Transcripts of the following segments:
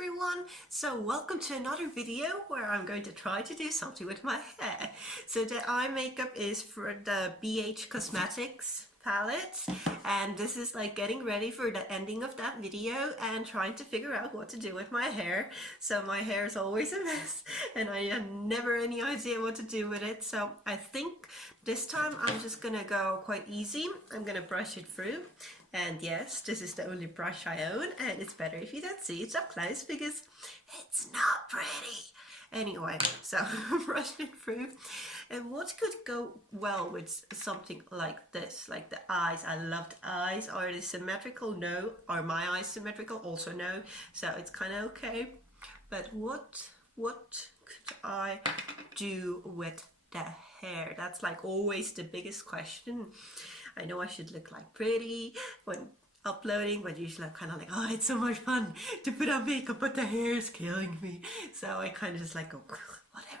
everyone, so welcome to another video where I'm going to try to do something with my hair. So the eye makeup is for the BH Cosmetics palette, and this is like getting ready for the ending of that video and trying to figure out what to do with my hair. So my hair is always a mess and I have never any idea what to do with it, so I think this time I'm just gonna go quite easy. I'm gonna brush it through. And yes, this is the only brush I own, and it's better if you don't see it up close because it's not pretty. Anyway, so brushed it through. And what could go well with something like this, like the eyes? I love the eyes. Are they symmetrical? No. Are my eyes symmetrical? Also no. So it's kind of okay. But what could I do with the hair? That's like always the biggest question. I know I should look like pretty when uploading, but usually I'm kind of like, oh, it's so much fun to put on makeup, but the hair is killing me. So I kind of just like go, whatever.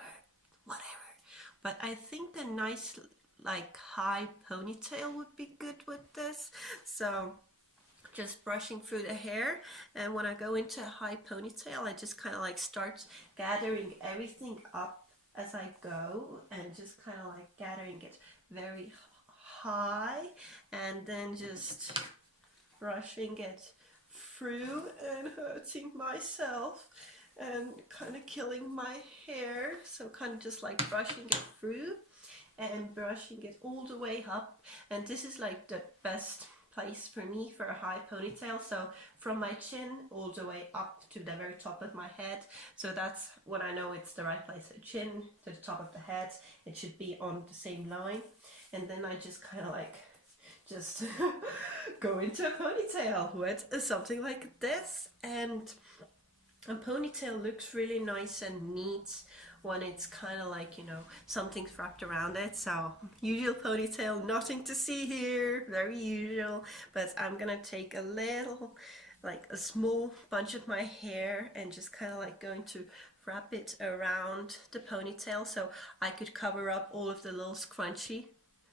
But I think the nice like high ponytail would be good with this. So just brushing through the hair, and when I go into a high ponytail, I just kind of like start gathering everything up as I go, and just kind of like gathering it very high, and then just brushing it through and hurting myself and kind of killing my hair. So kind of just like brushing it through and brushing it all the way up, and this is like the best place for me for a high ponytail. So from my chin all the way up to the very top of my head. So that's when I know it's the right place. So chin to the top of the head, it should be on the same line. And then I just kind of like just go into a ponytail with something like this. And a ponytail looks really nice and neat when it's kind of like, you know, something's wrapped around it. So usual ponytail, nothing to see here, very usual. But I'm gonna take a little, like a small bunch of my hair and just kind of like going to wrap it around the ponytail so I could cover up all of the little scrunchie.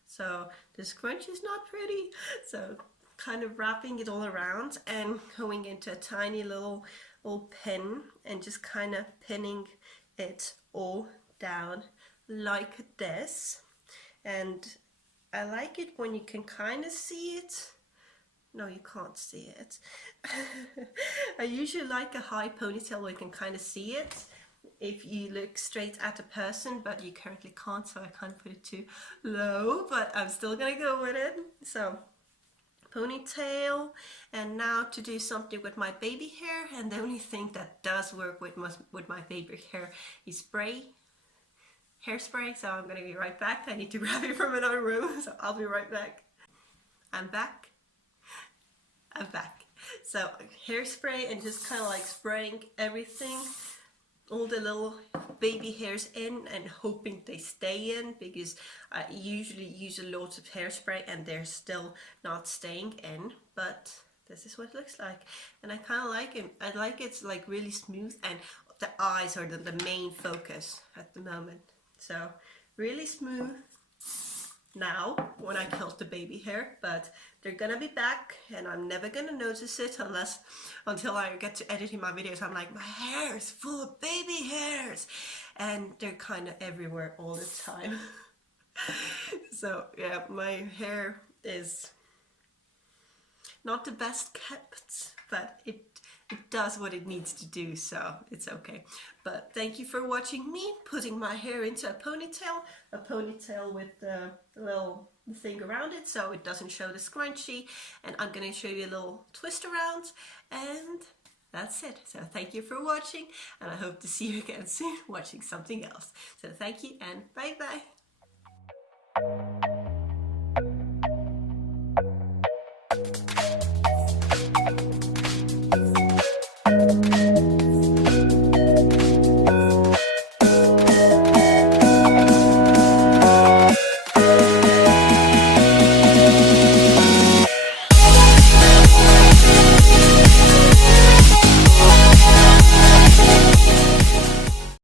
So the scrunchie is not pretty, so kind of wrapping it all around and going into a tiny little pin and just kind of pinning it all down like this. And I like it when you can kind of see it. No, you can't see it. I usually like a high ponytail where you can kind of see it if you look straight at a person, but you currently can't, so I can't put it too low, but I'm still gonna go with it. So ponytail, and now to do something with my baby hair, and the only thing that does work with my baby hair is hairspray. So I'm gonna be right back. I need to grab it from another room, so I'll be right back. I'm back. So hairspray, and just kind of like spraying everything, all the little baby hairs in, and hoping they stay in, because I usually use a lot of hairspray and they're still not staying in. But this is what it looks like, and I kind of like it. I like it's like really smooth, and the eyes are the main focus at the moment. So really smooth now when I killed the baby hair, but they're gonna be back and I'm never gonna notice it until I get to editing my videos. I'm like, my hair is full of baby hairs, and they're kind of everywhere all the time. So yeah, my hair is not the best kept, but it does what it needs to do, so it's okay. But thank you for watching me putting my hair into a ponytail with the little thing around it so it doesn't show the scrunchie, and I'm gonna show you a little twist around, and that's it. So thank you for watching, and I hope to see you again soon watching something else. So thank you, and bye bye.